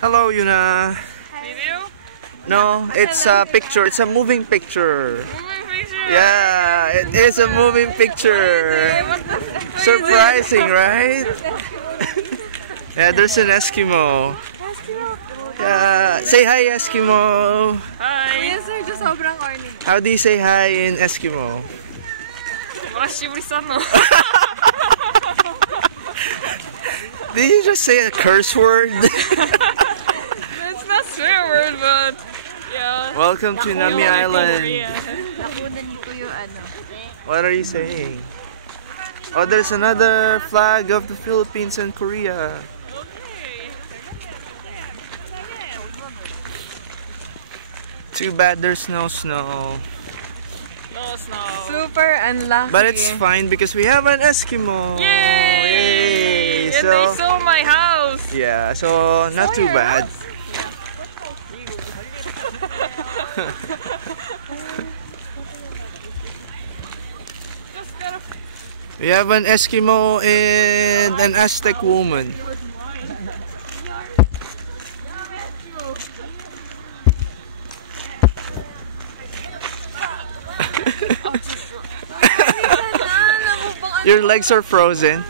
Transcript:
Hello, Yuna. Video? No, it's a picture. It's a moving picture. Moving picture? Yeah, it is a moving picture. Surprising, right? Yeah, there's an Eskimo. Yeah, say hi, Eskimo. Hi! Yes, sir. Just sobrang corny. How do you say hi in Eskimo? Warashiburi-san no. Did you just say a curse word? It's not swear word, but yeah. Welcome to Nami Island. Nakunan ko yung ano. What are you saying? Oh, there's another flag of the Philippines and Korea. Okay. Too bad there's no snow. No snow. Super unlucky. But it's fine because we have an Eskimo. Yay! And So, they saw my house. yeah, so not too bad. We have an Eskimo and an Aztec woman. Your legs are frozen.